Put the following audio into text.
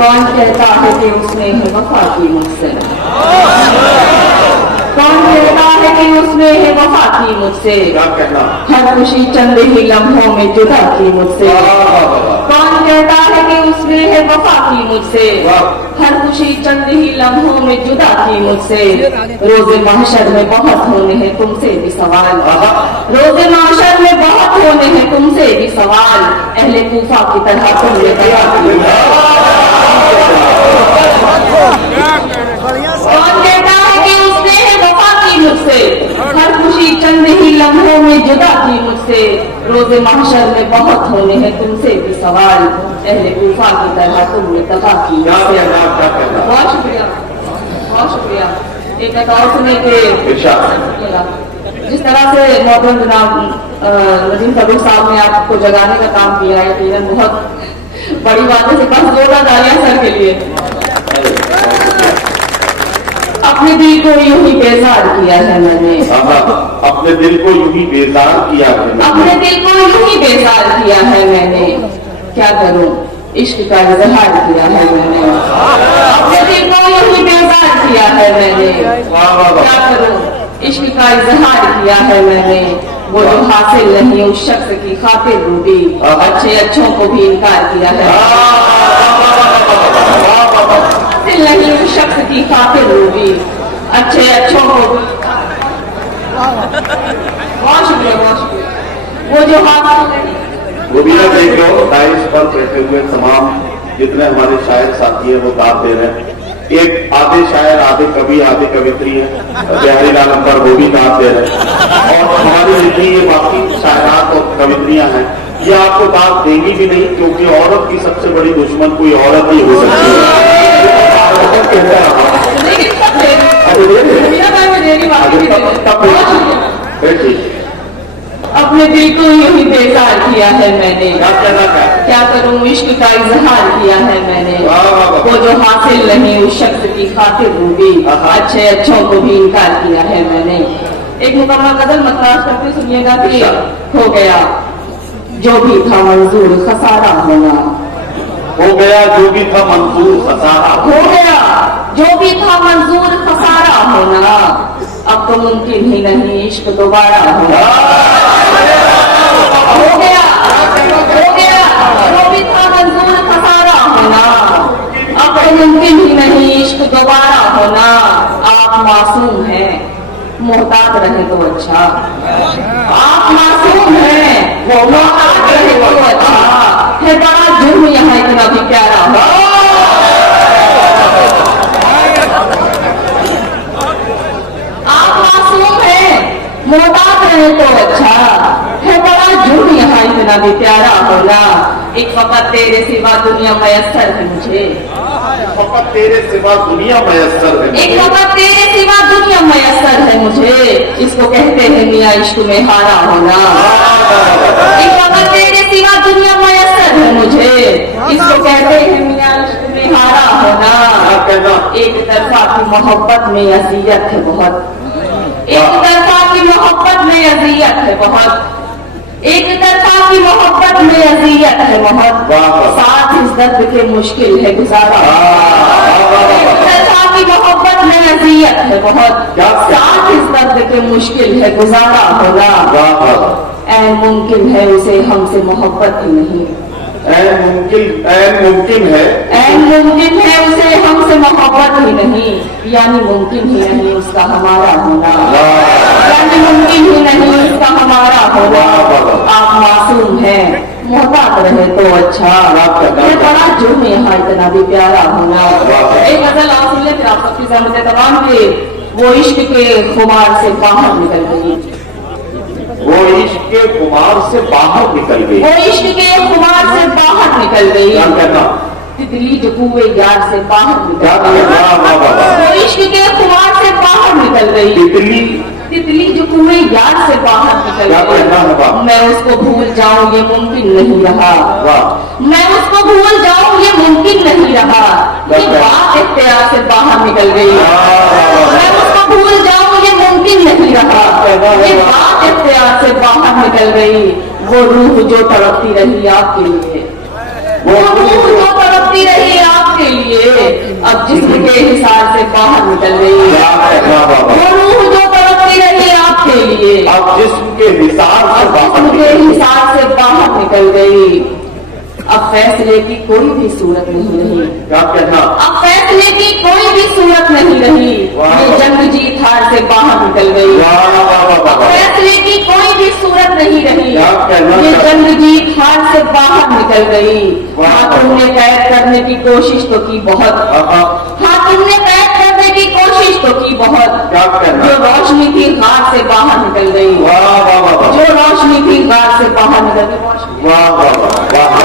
कौन कहता है कि उसने है वफा की मुझसे, कौन कहता है कि उसने है वफा की मुझसे, हर खुशी चंद ही लम्हों में जुदा की मुझसे, कौन कहता है कि उसने है वफा की मुझसे, हर खुशी चंद ही लम्हों में जुदा की मुझसे, रोज़े महशर में बहुत होने हैं तुमसे भी सवाल, रोज़े महशर में बहुत होने हैं तुमसे भी सवाल, अहले कूफा की तरह तुमने दया की। कौन कहता है कि उसने है वफा की मुझसे, हर खुशी चंद ही लम्हों में जुदा की मुझसे, रोज़े महशर में बहुत होने हैं तुमसे भी सवाल, अहले कूफा की तरह तुमने दगा की। बहुत शुक्रिया, बहुत शुक्रिया। एक और सुने के जिस तरह से मोहतरम जनाब नजीम फरूख साहब ने आपको जगाने का काम किया है, यकीनन बहुत बड़ी बात है। बस जोरदार तालियां सर के लिए। अपने दिल को यूं ही बेजार किया है मैंने, अपने दिल को यूं ही बेजार किया है, अपने दिल को यूं ही बेजार किया है मैंने, क्या करूं इश्क का इजहार किया है मैंने, अपने दिल को यूं ही बेजार किया है मैंने, क्या करूं इश्क का इजहार किया है मैंने, वो जो हासिल नहीं उस शख्स की खातिर रूबी, अच्छे अच्छों को भी इनकार किया है, हासिल नहीं उस शख्स की खातिर रूबी, अच्छे अच्छों को भी। बहुत शुक्रिया, बहुत शुक्रिया। वो जो हासिल नहीं, वो भी ना देख लो डाइस पर बैठे हुए तमाम जितने हमारे शायर साथी है वो दाद दे रहे हैं। एक आधे शायर, आधे कवि, आधे कवित्री है, बिहारी लाल अंबर वो भी दाद दे रहे हैं, और हमारी जितनी ये बाकी शायरात और कवित्रियां हैं ये आपको दाद देंगी भी नहीं, क्योंकि औरत की सबसे बड़ी दुश्मन कोई औरत ही हो सकती है। अपने दिल को यूं ही बेजार किया है मैंने, क्या करूं इश्क का इजहार किया है मैंने, वो जो हासिल नहीं उस शख्स की खातिर रूबी, अच्छे अच्छों को भी इनकार किया है मैंने। एक मुकम्मल गजल मतलाश करके सुनिएगा कि हो गया जो भी था मंजूर खसारा होना, हो गया जो भी था मंजूर खसारा, हो गया जो भी था मंजूर खसारा होना, अब तो मुमकिन ही नहीं इश्क दोबारा होना, हो गया जो भी था मंजूर खसारा होना, अब तो मुमकिन ही नहीं इश्क दोबारा होना, आप मासूम हैं मोहतात रहे तो अच्छा, आप मासूम हैं वो मोहतात रहे तो अच्छा, है बड़ा जुर्म यहाँ इतना भी प्यारा हो, आप मासूम हैं मोहतात रहे तो अच्छा, है बड़ा जुर्म यहाँ इतना भी प्यारा होना, एक वक्त तेरे सिवा दुनिया मयसर है मुझे, फकत तेरे सिवा दुनिया मयसर है, एक वक्त तेरे सिवा दुनिया मयसर है मुझे, इसको कहते हैं मियाँ इश्क में हारा होना, एक वक्त तेरे सिवा दुनिया मयसर है मुझे, इसको कहते हैं मियाँ इश्क में हारा होना, एक तरफा की मोहब्बत में अज़ियत है बहुत, एक तरफा की मोहब्बत में अज़ियत है बहुत, एक तरफा की मोहब्बत में अज़ियत है बहुत, साथ इस दर्द के मुश्किल है गुजारा, एक तरफा की मोहब्बत में अज़ियत है बहुत, साथ इस दर्द के मुश्किल है गुजारा होना, ऐन मुमकिन है उसे हमसे मोहब्बत ही नहीं, ऐन मुमकिन है, ऐन मुमकिन है उसे हमसे मोहब्बत ही नहीं, यानी मुमकिन ही नहीं उसका हमारा होना, यानी मुमकिन ही नहीं उसका हमारा होना, आप मासूम हैं मोहतात रहे तो अच्छा, ये बड़ा जुर्म यहाँ इतना भी प्यारा होना। एक गजल आप सुन ले फिर आप सबकी सहमत तमाम के, वो इश्क के खुमार से बाहर निकल गई, वो इश्क के खुमार से बाहर निकल गई, वो इश्क के खुमार से बाहर निकल गई, तितली जो कुएं यार से बाहर निकल गई, वो इश्क के खुमार से बाहर निकल गई, तितली जो कुएं यार से बाहर निकल गई, मैं उसको भूल जाऊं ये मुमकिन नहीं रहा, मैं उसको भूल जाऊं ये मुमकिन नहीं रहा, ये बात इख्तियार से बाहर निकल गई, मैं उसको भूल जाऊं ये मुमकिन नहीं रहा, ये बात इख्तियार से बाहर निकल गई, वो रूह जो तड़पती रही आपके लिए, वो रूह जो तड़पती रही आपके अब जिस्म के हिसाब से बाहर निकल गई। क्या कहना बाबा, वो रूह जो तड़पती रही आपके लिए, अब जिस्म के हिसाब से अब बाहर जिस्म के निकल गई। हिसाब से बाहर निकल गई। अब फैसले की कोई भी सूरत नहीं रही, क्या कहना, अब फैसले की कोई भी सूरत नहीं रही। वाह। ये जंग जीत हार से बाहर निकल गई। वाह वाह वाह वाह, फैसले की कोई भी सूरत नहीं रही। क्या कहना ये चाहते? जंग जीत हार से बाहर निकल गई। वाह। हाँ तुमने कैद करने की कोशिश तो की बहुत, हाँ, हाँ तुमने कैद करने की कोशिश तो की बहुत। क्या कहना, जो रोशनी थी गार से बाहर निकल गई, वाह वाह वाह वाह, जो रोशनी थी गार से बाहर निकल गई। वाह वाह वाह वाह